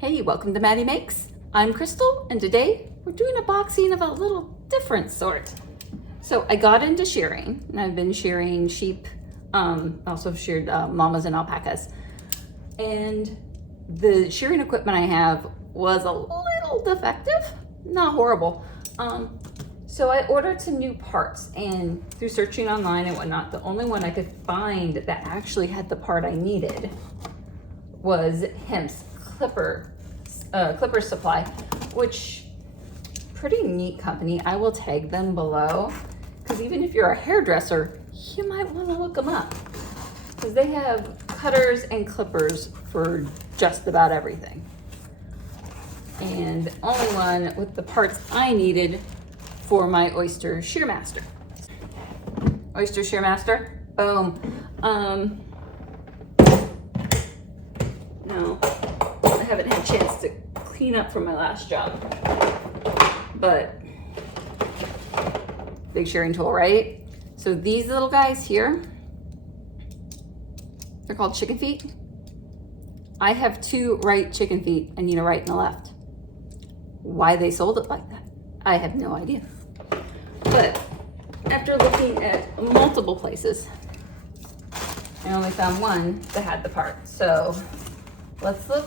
Hey, welcome to Maddie Makes. I'm Crystal, and today we're doing a boxing of a little different sort. So I got into shearing, and I've been shearing sheep, also sheared llamas and alpacas. And the shearing equipment I have was a little defective, not horrible. So I ordered some new parts, and through searching online and whatnot, the only one I could find that actually had the part I needed was Hemps Clipper Supply, which pretty neat company. I will tag them below because even if you're a hairdresser, you might want to look them up because they have cutters and clippers for just about everything. And the only one with the parts I needed for my Oster Shearmaster. Oster Shearmaster, boom. No, I haven't had a chance to clean up from my last job, but big shearing tool, right? So these little guys here, they're called chicken feet. I have two right chicken feet. I need a right and a left. Why they sold it like that, I have no idea. But after looking at multiple places, I only found one that had the part. So let's look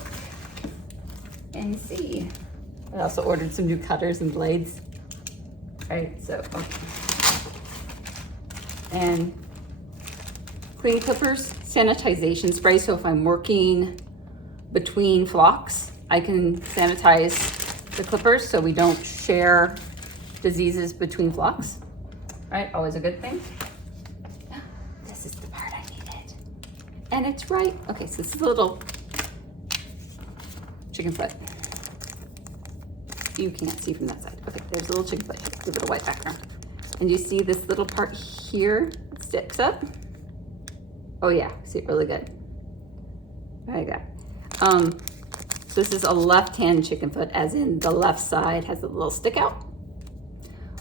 and see. I also ordered some new cutters and blades. All right, so, okay. And clean clippers, sanitization spray. So if I'm working between flocks, I can sanitize the clippers so we don't share diseases between flocks. Right, always a good thing. This is the part I needed. And it's right. Okay, so this is a little chicken foot. You can't see from that side. Okay, there's a little chicken foot. Give it a white background. And you see this little part here sticks up? Oh yeah, see it really good. I got it. This is a left-hand chicken foot, as in the left side has a little stick out,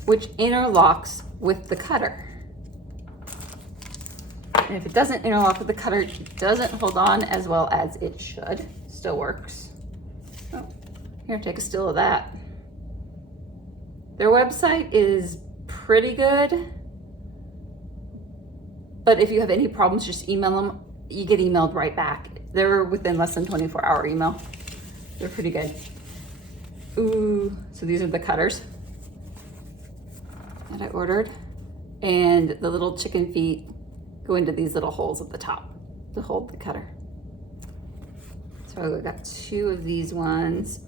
which interlocks with the cutter. And if it doesn't interlock with the cutter, it doesn't hold on as well as it should. Still works. Oh, here, take a still of that. Their website is pretty good, but if you have any problems, just email them. You get emailed right back. They're within less than 24-hour email. They're pretty good. Ooh, so these are the cutters that I ordered. And the little chicken feet go into these little holes at the top to hold the cutter. So I got two of these ones.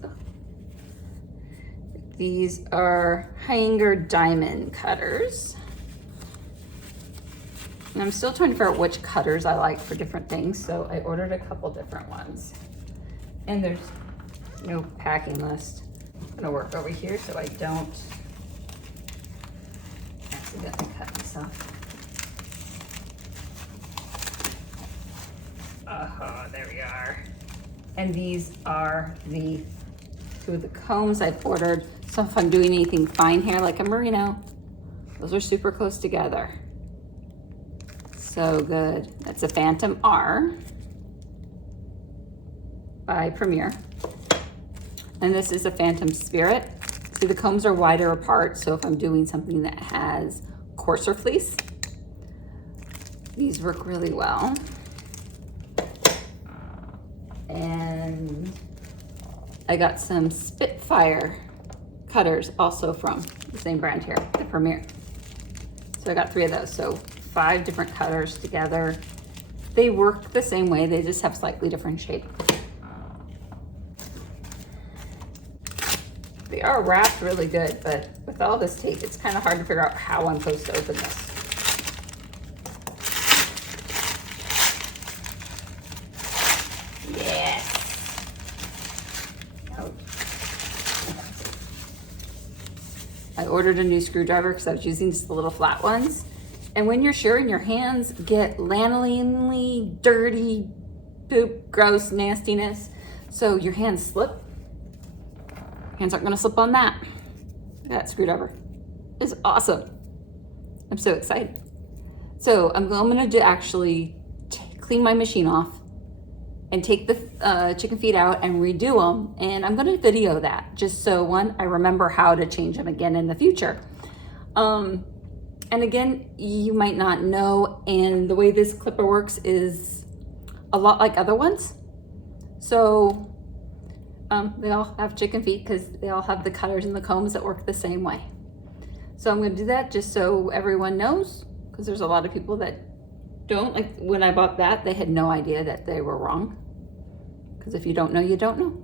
These are hanger diamond cutters. And I'm still trying to figure out which cutters I like for different things. So I ordered a couple different ones. And there's no packing list. I'm gonna work over here so I don't accidentally cut myself. Oh, there we are. And these are the two of the combs I've ordered. So if I'm doing anything fine hair like a merino, those are super close together. So good. That's a Phantom R by Premier. And this is a Phantom Spirit. See, the combs are wider apart, so if I'm doing something that has coarser fleece, these work really well. And I got some Spitfire cutters also from the same brand here, the Premier. So I got 3 of those, so 5 different cutters together. They work the same way, they just have slightly different shape. They are wrapped really good, but with all this tape, it's kind of hard to figure out how I'm supposed to open this. Yes. Oh. I ordered a new screwdriver because I was using just the little flat ones. And when you're shearing, your hands get lanolin-y, dirty, poop, gross, nastiness. So your hands slip. Hands aren't gonna slip on that. That screwdriver is awesome. I'm so excited. So I'm gonna actually clean my machine off and take the chicken feet out and redo them. And I'm gonna video that just so one, I remember how to change them again in the future. And again, you might not know, and the way this clipper works is a lot like other ones. So they all have chicken feet because they all have the cutters and the combs that work the same way. So I'm gonna do that just so everyone knows, because there's a lot of people that don't. Like when I bought that, they had no idea that they were wrong. Because if you don't know, you don't know.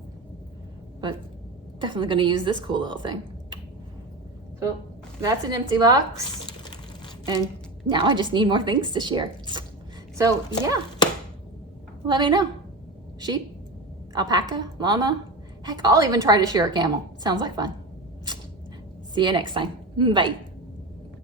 But definitely gonna use this cool little thing. So that's an empty box. And now I just need more things to share. So yeah, let me know. Sheep, alpaca, llama. Heck, I'll even try to shear a camel. Sounds like fun. See you next time. Bye.